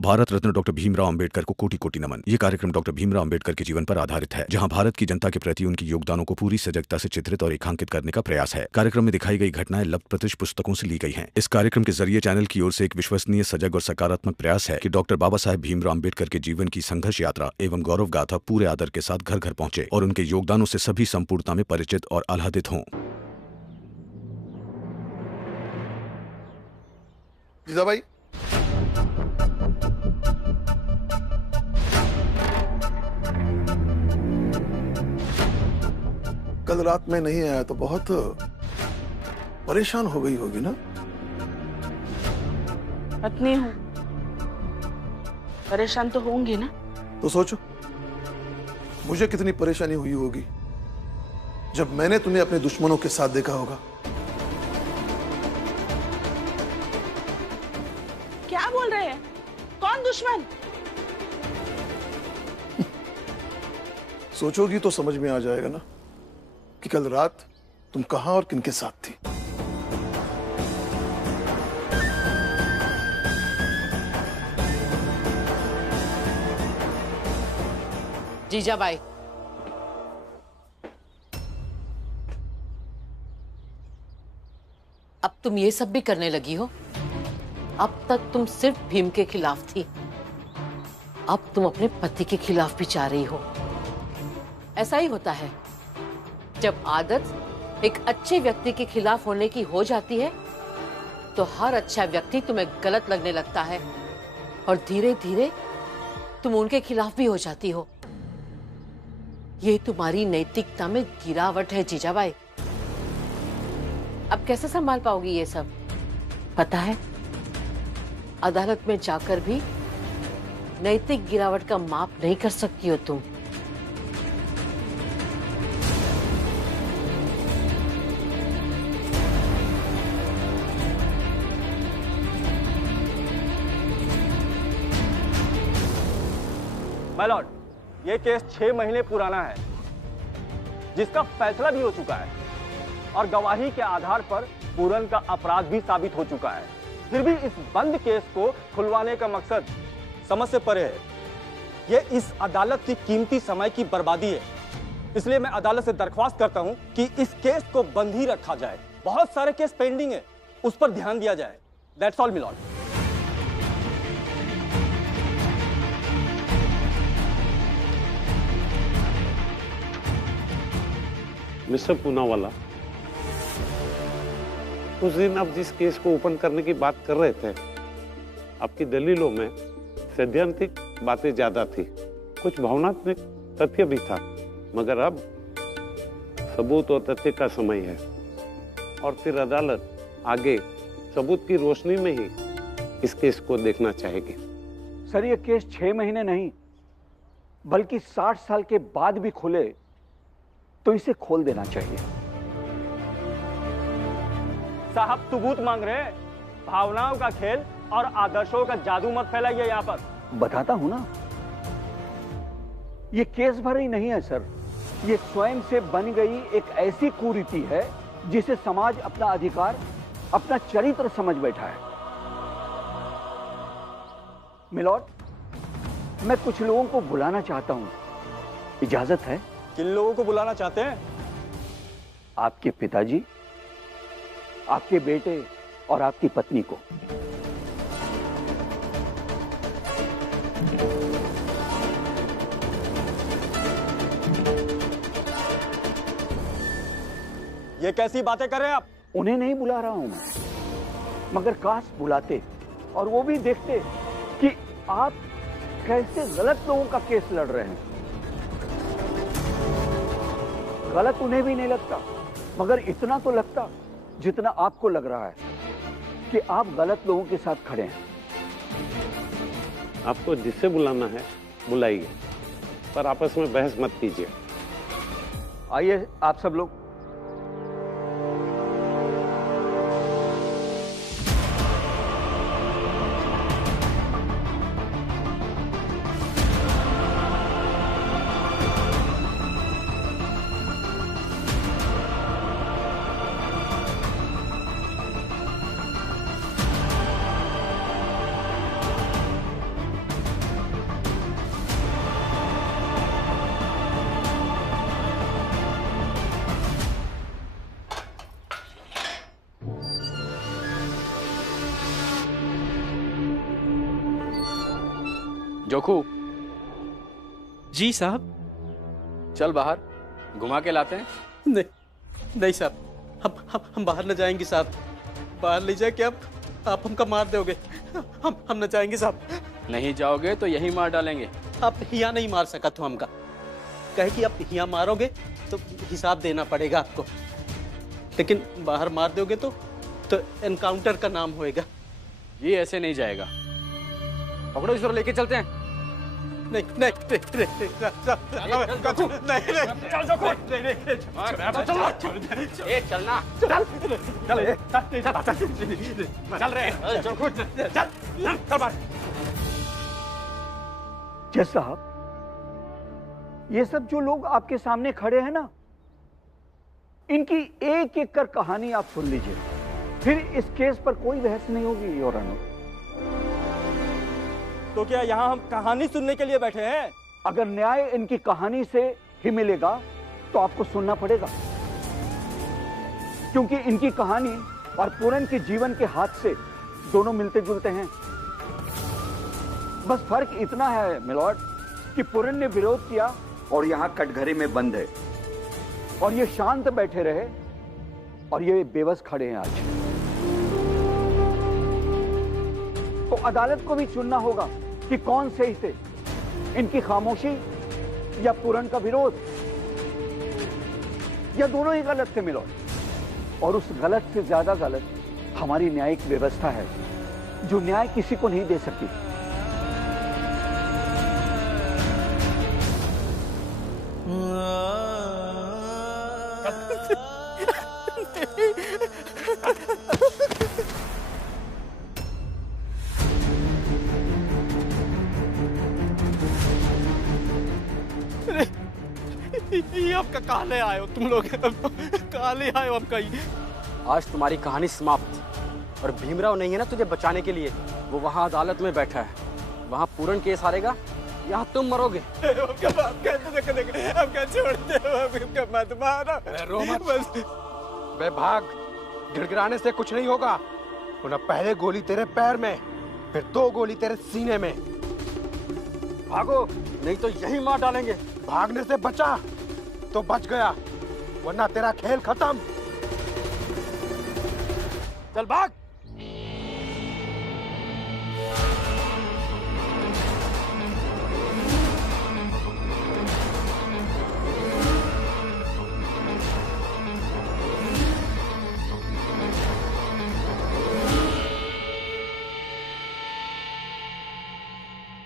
Bharat Ratna doctor Bhimrao Ambedkar को कोटि कोटि नमन। ये कार्यक्रम डॉक्टर भीमराव अंबेडकर के जीवन पर आधारित है, जहां भारत की जनता के प्रति उनके योगदानों को पूरी सजगता से चित्रित और रेखांकित करने का प्रयास है। कार्यक्रम में दिखाई गई घटनाएं लब्ध प्रतिष्ठ पुस्तकों से ली गई हैं। इस कार्यक्रम के जरिए चैनल की ओर से एक विश्वसनीय, सजग और सकारात्मक प्रयास है कि डॉक्टर बाबा साहेब भीमराव अंबेडकर के जीवन की संघर्ष यात्रा एवं गौरव गाथा पूरे आदर के साथ घर घर पहुंचे और उनके योगदानों से सभी संपूर्णता में परिचित और आह्लादित हों। जीजाबाई, कल रात में नहीं आया तो बहुत परेशान हो गई होगी ना? पत्नी हूं, परेशान तो होंगी ना। तो सोचो मुझे कितनी परेशानी हुई होगी जब मैंने तुम्हें अपने दुश्मनों के साथ देखा होगा। क्या बोल रहे हैं? कौन दुश्मन? सोचोगी तो समझ में आ जाएगा ना कि कल रात तुम कहां और किनके साथ थी। जीजाबाई, अब तुम ये सब भी करने लगी हो। अब तक तुम सिर्फ भीम के खिलाफ थी, अब तुम अपने पति के खिलाफ भी जा रही हो। ऐसा ही होता है, जब आदत एक अच्छे व्यक्ति के खिलाफ होने की हो जाती है तो हर अच्छा व्यक्ति तुम्हें गलत लगने लगता है और धीरे धीरे तुम उनके खिलाफ भी हो जाती हो। ये तुम्हारी नैतिकता में गिरावट है जीजाबाई। अब कैसे संभाल पाओगी ये सब? पता है, अदालत में जाकर भी नैतिक गिरावट का माप नहीं कर सकती हो तुम। माय लॉर्ड, ये केस 6 महीने पुराना है, जिसका फैसला भी हो चुका है और गवाही के आधार पर पूरन का अपराध भी साबित हो चुका है। फिर भी इस बंद केस को खुलवाने का मकसद समझ से परे है। ये इस अदालत की कीमती समय की बर्बादी है। इसलिए मैं अदालत से दरख्वास्त करता हूं कि इस केस को बंद ही रखा जाए। बहुत सारे केस पेंडिंग है, उस पर ध्यान दिया जाए। That's all my Lord. Mister Poonawalla, उस दिन आप जिस केस को ओपन करने की बात कर रहे थे, आपकी दलीलों में सैद्धांतिक बातें ज्यादा थी, कुछ भावनात्मक तथ्य भी था, मगर अब सबूत और तथ्य का समय है और फिर अदालत आगे सबूत की रोशनी में ही इस केस को देखना चाहेगी। सर, ये केस 6 महीने नहीं बल्कि 60 साल के बाद भी खुले तो इसे खोल देना चाहिए। साहब सबूत मांग रहे हैं, भावनाओं का खेल और आदर्शों का जादू मत फैलाइए यहाँ पर। बताता हूं ना, ये केस भर ही नहीं है सर, ये स्वयं से बन गई एक ऐसी कुरीति है जिसे समाज अपना अधिकार, अपना चरित्र समझ बैठा है। मिलॉर्ड, मैं कुछ लोगों को बुलाना चाहता हूं, इजाजत है? किन लोगों को बुलाना चाहते हैं? आपके पिताजी, आपके बेटे और आपकी पत्नी को। ये कैसी बातें कर रहे हैं आप? उन्हें नहीं बुला रहा हूं मैं, मगर काश बुलाते और वो भी देखते कि आप कैसे गलत लोगों का केस लड़ रहे हैं। गलत उन्हें भी नहीं लगता, मगर इतना तो लगता जितना आपको लग रहा है कि आप गलत लोगों के साथ खड़े हैं। आपको जिससे बुलाना है बुलाइए, पर आपस में बहस मत कीजिए। आइए आप सब लोग। जोखू, जी साहब। चल बाहर घुमा के लाते हैं। नहीं नहीं साहब, हम बाहर न जाएंगे साहब। बाहर ले जाके आप हमका मार दोगे। हम न जाएंगे साहब। नहीं जाओगे तो यही मार डालेंगे। आप हिया नहीं मार सका तो हमका कहे कि आप हिया मारोगे तो हिसाब देना पड़ेगा आपको, लेकिन बाहर मार दोगे तो एनकाउंटर का नाम होएगा। ये ऐसे नहीं जाएगा। पकड़ो इस तरह लेके चलते हैं। नहीं नहीं चलना चल रहे जज साहब, ये सब जो लोग आपके सामने खड़े हैं ना, इनकी एक एक कर कहानी आप सुन लीजिए, फिर इस केस पर कोई बहस नहीं होगी योर ऑनर। तो क्या यहाँ हम कहानी सुनने के लिए बैठे हैं? अगर न्याय इनकी कहानी से ही मिलेगा तो आपको सुनना पड़ेगा, क्योंकि इनकी कहानी और पूरन के जीवन के हादसे दोनों मिलते जुलते हैं। बस फर्क इतना है मिलॉर्ड कि पूरन ने विरोध किया और यहां कटघरे में बंद है, और ये शांत बैठे रहे और ये बेबस खड़े हैं आज। तो अदालत को भी चुनना होगा कि कौन सही थे, इनकी खामोशी या पूरन का विरोध, या दोनों ही गलत थे मिलॉर्ड। और उस गलत से ज्यादा गलत हमारी न्यायिक व्यवस्था है, जो न्याय किसी को नहीं दे सकती। ये आपका कहाँ ले आए हो तुम लोग? कहाँ ले आए हो आपका? आज तुम्हारी कहानी समाप्त। और भीमराव नहीं है ना तुझे बचाने के लिए, वो वहां अदालत में बैठा है। वहां पूरन केस हारेगा, यहाँ तुम मरोगे। बे भाग, गिड़गिड़ाने से कुछ नहीं होगा। उन्हें पहले गोली तेरे पैर में, फिर 2 गोली तेरे सीने में। भागो, नहीं तो यही मार डालेंगे। भागने से बचा तो बच गया, वरना तेरा खेल खत्म। चल भाग।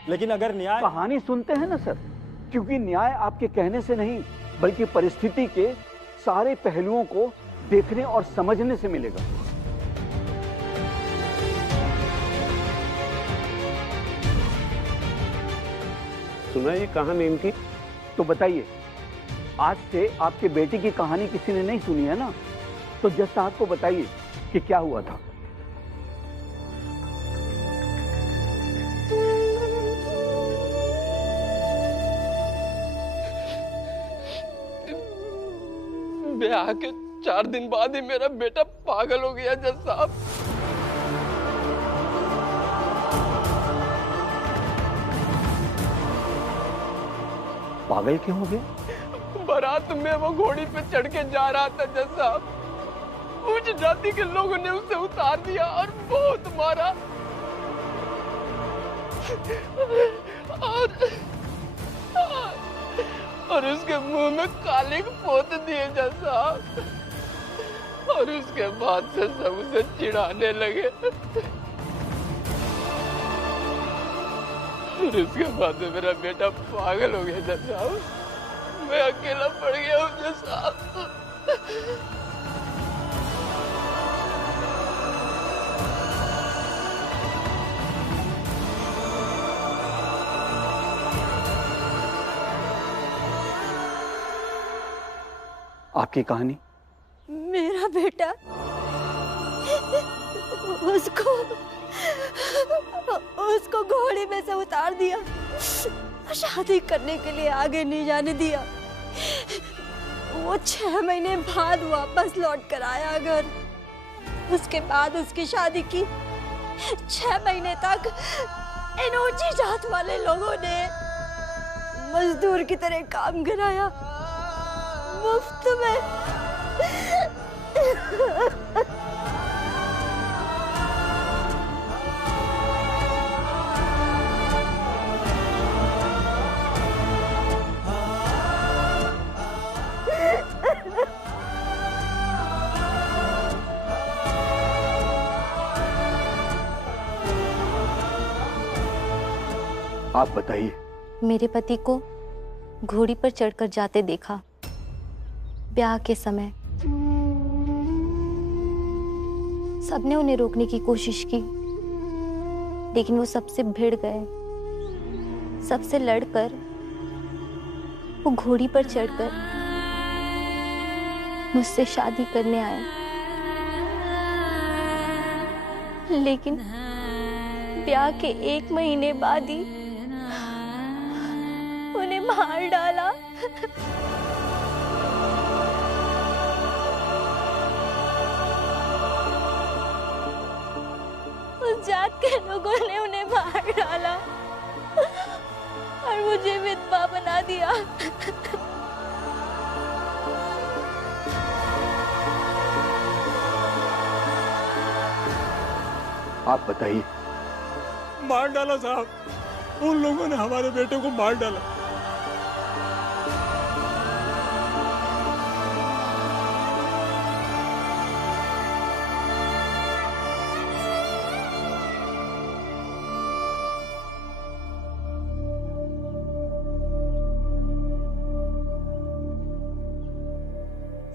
लेकिन अगर न्याय कहानी सुनते हैं ना सर, क्योंकि न्याय आपके कहने से नहीं बल्कि परिस्थिति के सारे पहलुओं को देखने और समझने से मिलेगा। सुनाइए कहानी इनकी। तो बताइए, आज से आपके बेटे की कहानी किसी ने नहीं सुनी है ना, तो जज साहब को बताइए कि क्या हुआ था। ब्याह के 4 दिन बाद ही मेरा बेटा पागल हो गया जज साहब। पागल क्यों हो गया? बारात में वो घोड़ी पे चढ़ के जा रहा था जज साहब। उच्च जाति के लोगों ने उसे उतार दिया और बहुत मारा, और उसके मुंह में कालिक पोत दिए जज साहब। और उसके बाद से सब उसे चिढ़ाने लगे। और उसके बाद में मेरा बेटा पागल हो गया जज साहब। मैं अकेला पड़ गया हूँ जज साहब। आपकी कहानी? मेरा बेटा उसको घोड़े में से उतार दिया, शादी करने के लिए आगे नहीं जाने दिया। वो 6 महीने बाद वापस लौट कर आया घर। उसके बाद उसकी शादी की। 6 महीने तक इन ऊंची जात वाले लोगों ने मजदूर की तरह काम कराया मुफ्त में। आप बताइए। मेरे पति को घोड़ी पर चढ़कर जाते देखा ब्याह के समय। सबने उन्हें रोकने की कोशिश की, लेकिन वो सबसे भिड़ गए। सबसे लड़कर वो घोड़ी पर चढ़कर मुझसे शादी करने आए, लेकिन ब्याह के 1 महीने बाद ही उन्हें मार डाला। उस जात के लोगों ने उन्हें मार डाला और मुझे विधवा बना दिया। आप बताइए। मार डाला साहब, उन लोगों ने हमारे बेटे को मार डाला।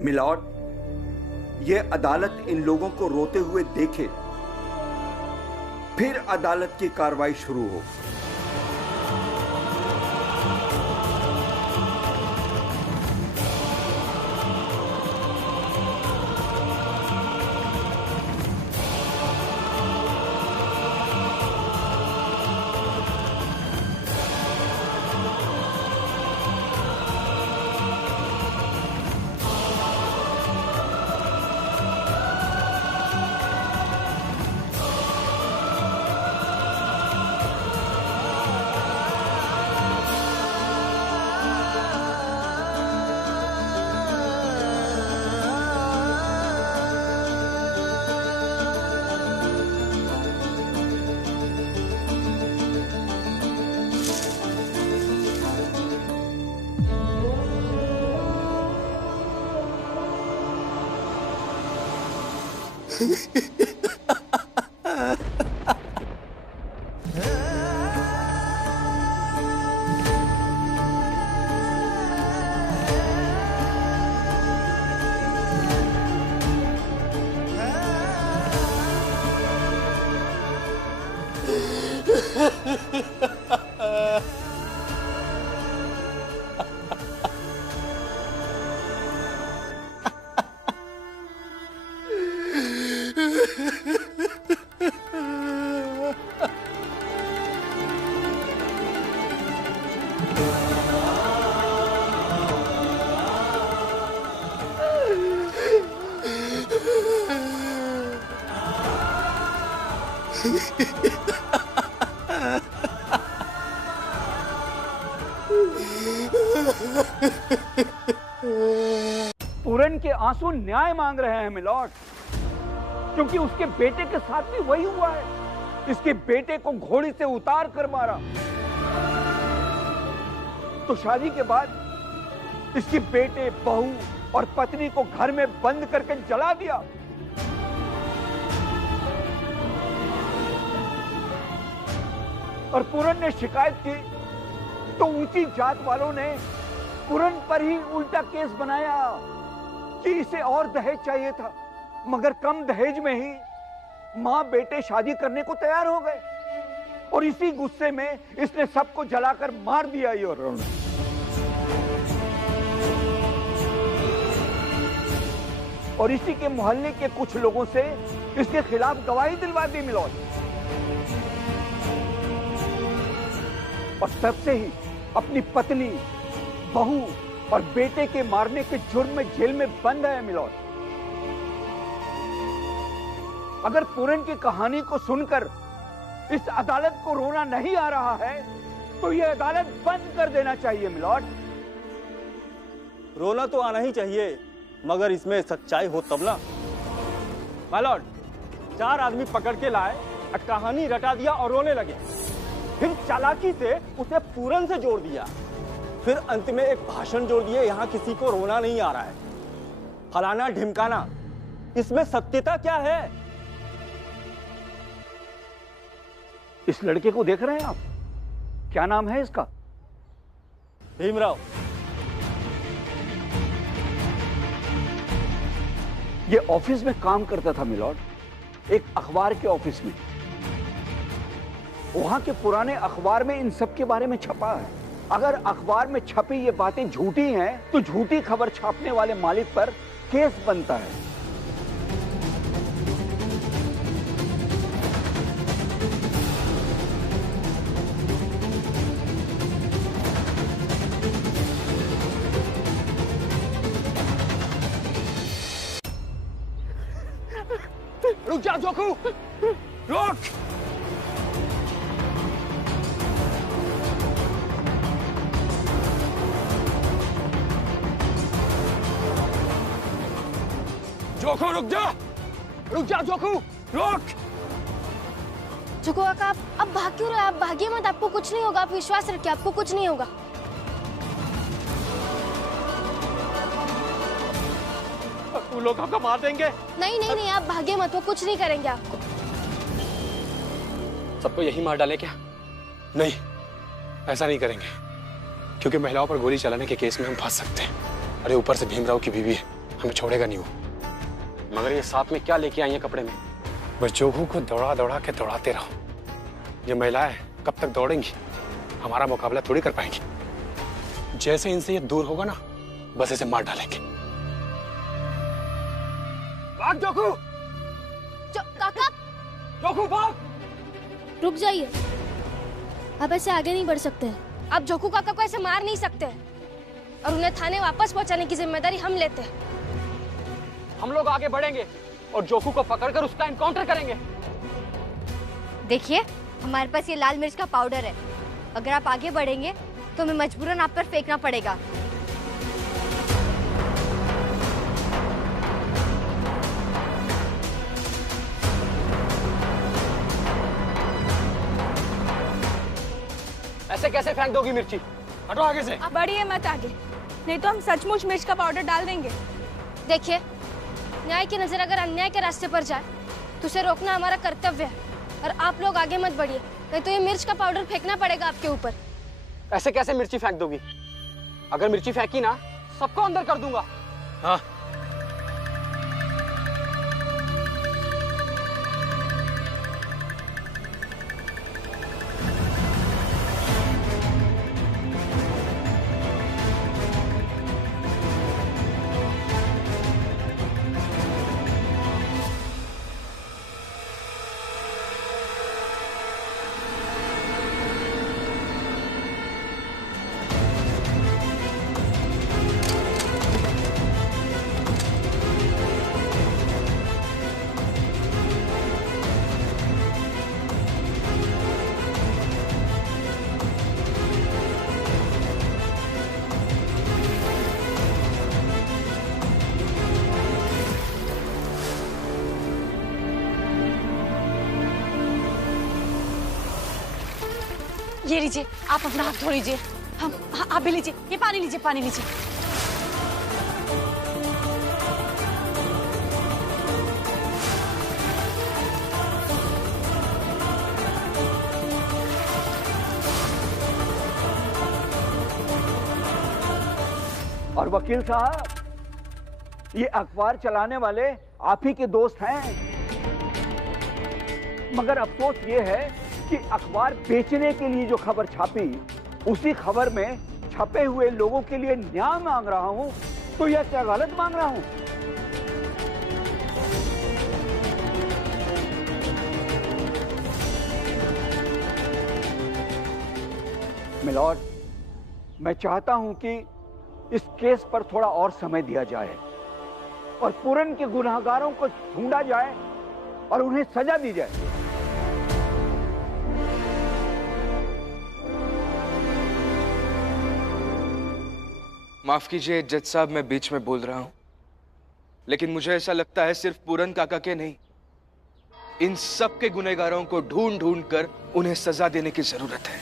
मिलॉर्ड, ये अदालत इन लोगों को रोते हुए देखे, फिर अदालत की कार्रवाई शुरू हो। पूरन के आंसू न्याय मांग रहे हैं मिलॉर्ड, क्योंकि उसके बेटे के साथ भी वही हुआ है। इसके बेटे को घोड़ी से उतार कर मारा, तो शादी के बाद इसके बेटे, बहू और पत्नी को घर में बंद करके जला दिया। और पूरन ने शिकायत की तो ऊंची जात वालों ने पूरन पर ही उल्टा केस बनाया कि इसे और दहेज चाहिए था, मगर कम दहेज में ही मां बेटे शादी करने को तैयार हो गए। और इसी गुस्से में इसने सबको जलाकर मार दिया। ये और इसी के मोहल्ले के कुछ लोगों से इसके खिलाफ गवाही दिलवा दी मिलॉर्ड। और तब से ही अपनी पत्नी, बहू और बेटे के मारने के जुर्म में जेल में बंद है मिलॉर्ड। अगर पूरन की कहानी को सुनकर इस अदालत को रोना नहीं आ रहा है तो ये अदालत बंद कर देना चाहिए मिलॉर्ड। रोना तो आना ही चाहिए, मगर इसमें सच्चाई हो तब ना। माय लॉर्ड, 4 आदमी पकड़ के लाए, कहानी रटा दिया और रोने लगे। फिर चालाकी से उसे पूरन से जोड़ दिया। फिर अंत में एक भाषण जोड़ दिए, यहाँ किसी को रोना नहीं आ रहा है, फलाना ढिमकाना। इसमें सत्यता क्या है? इस लड़के को देख रहे हैं आप? क्या नाम है इसका? भीमराव। ये ऑफिस में काम करता था मिलॉर्ड, एक अखबार के ऑफिस में। वहां के पुराने अखबार में इन सब के बारे में छपा है। अगर अखबार में छपी ये बातें झूठी हैं तो झूठी खबर छापने वाले मालिक पर केस बनता है। रुक जा जोखू, रुक। जोखू रुक जा, रुक जा जोखू, रुक। जोखू काका, आप भाग क्यों रहे? आप भागिए मत, आपको कुछ नहीं होगा। आप विश्वास रखिए, आपको कुछ नहीं होगा। वो लोग आपको मार देंगे। नहीं नहीं नहीं, आप भागिए मत, वो कुछ नहीं करेंगे आपको। सबको यही मार डाले क्या? नहीं, ऐसा नहीं करेंगे, क्योंकि महिलाओं पर गोली चलाने के केस में हम फंस सकते हैं। अरे ऊपर से भीमराव की बीवी है, हमें छोड़ेगा नहीं वो। मगर ये साथ में क्या लेके आई है कपड़े में? बस जोखू को दौड़ा दौड़ा के दौड़ाते रहो। ये महिलाएं कब तक दौड़ेंगी? हमारा मुकाबला थोड़ी कर पाएंगी। जैसे इनसे ये दूर होगा ना, बस इसे मार डालेंगे। भाग जोखू! काका! जोखू भाग! रुक जाइए, आप ऐसे आगे नहीं बढ़ सकते। आप जोखू काका को ऐसे मार नहीं सकते और उन्हें थाने वापस पहुंचाने की जिम्मेदारी हम लेते हैं। हम लोग आगे बढ़ेंगे और जोखू को पकड़कर उसका एनकाउंटर करेंगे। देखिए, हमारे पास ये लाल मिर्च का पाउडर है। अगर आप आगे बढ़ेंगे तो हमें मजबूरन आप पर फेंकना पड़ेगा। ऐसे कैसे फेंक दोगी मिर्ची? हटो आगे से। आप बढ़िए मत आगे, नहीं तो हम सचमुच मिर्च का पाउडर डाल देंगे। देखिए, न्याय की नजर अगर अन्याय के रास्ते पर जाए तो उसे रोकना हमारा कर्तव्य है। और आप लोग आगे मत बढ़िए, नहीं तो ये मिर्च का पाउडर फेंकना पड़ेगा आपके ऊपर। ऐसे कैसे मिर्ची फेंक दोगी? अगर मिर्ची फेंकी ना, सबको अंदर कर दूंगा। हाँ। ये लीजिए, आप अपना हाथ धो लीजिए। हम आप भी लीजिए, ये पानी लीजिए, पानी लीजिए। और वकील साहब, ये अखबार चलाने वाले आप ही के दोस्त हैं, मगर अफसोस ये है कि अखबार बेचने के लिए जो खबर छापी, उसी खबर में छपे हुए लोगों के लिए न्याय मांग रहा हूं, तो यह क्या गलत मांग रहा हूं? मिलॉर्ड, मैं चाहता हूं कि इस केस पर थोड़ा और समय दिया जाए और पूरन के गुनहगारों को ढूंढा जाए और उन्हें सजा दी जाए। माफ कीजिए जज साहब, मैं बीच में बोल रहा हूं, लेकिन मुझे ऐसा लगता है सिर्फ पूरन काका के नहीं, इन सब के गुनहगारों को ढूंढ ढूंढ कर उन्हें सजा देने की जरूरत है।